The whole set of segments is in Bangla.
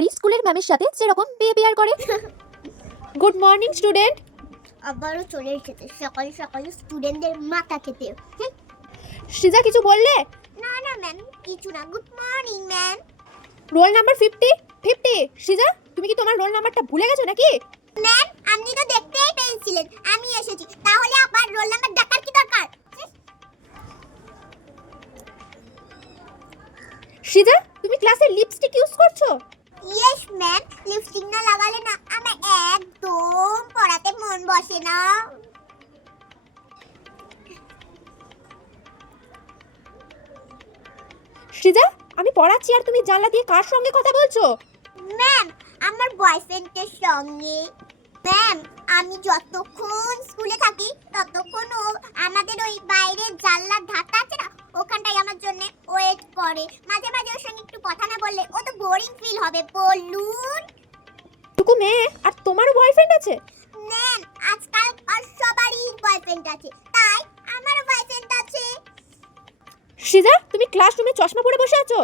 বাড়ি স্কুলের ম্যামের সাথে যেরকম বিহেভিয়ার করে। Good morning student. আবারও চলে এসেছে সকাল সকাল স্টুডেন্টদের মাথা খেতে। সৃজা কিছু বললে? না না ম্যাম, কিছু না। Good morning ma'am. Roll number 50। Srija, তুমি কি তোমার রোল নাম্বারটা ভুলে গেছো নাকি? ম্যাম, আপনি তো দেখতেই পেয়েছিলেন আমি এসেছি, তাহলে আবার রোল নাম্বার ডাকার কি দরকার? সৃজা, তুমি ক্লাসে লিপস্টিক ইউজ করছো? ইয়েস ম্যাম, লিপস্টিক না লাগালে না আমার একদম পড়াতে মন বসে না। সৃজা, আমি পড়াচ্ছি আর তুমি জানলা দিয়ে কার সঙ্গে কথা বলছো? ম্যাম, আমার বয়ফ্রেন্ডের সঙ্গে। ম্যাম, আমি যতক্ষণ স্কুলে থাকি ততক্ষণ ও আমাদের ওই বাইরের জানলার ধারটা আছে না, ওখানটায় আমার জন্য ওয়েট করে। মাঝে মাঝে ওর সঙ্গে একটু কথা না বললে ও তো বোরিং ফিল হবে, বলুন। টুকু মেয়ে, আর তোমারও বয়ফ্রেন্ড আছে? ম্যাম, আজকাল আর সবারই বয়ফ্রেন্ড আছে, তাই আমারও বয়ফ্রেন্ড আছে। সৃজা, তুমি ক্লাসরুমে চশমা পরে বসে আছো?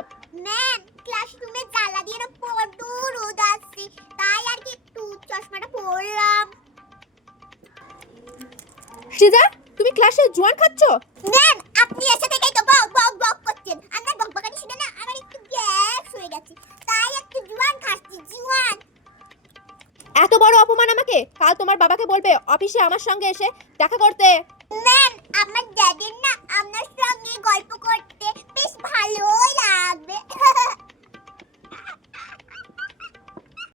ম্যাম, ক্লাসরুমে জানলা দিয়ে না বড্ড রোদ আসছে, তাই আর কি একটু চশমাটা পরলাম। সৃজা, তুমি ক্লাসে জোয়ান খাচ্ছো? ম্যাম, আপনি এসে থেকেই তো বক বক বক করছেন। আপনার বকবকানি শুনে না আমার একটু গ্যাস হয়ে গেছে, তাই একটু জোয়ান খাচ্ছি, জোয়ান। এত বড় অপমান আমাকে! কাল তোমার বাবাকে বলবে অফিসে আমার সঙ্গে এসে দেখা করতে। ম্যাম, আমার ড্যাডির না আপনার সঙ্গে গল্প করতে বেশ ভালোই লাগবে।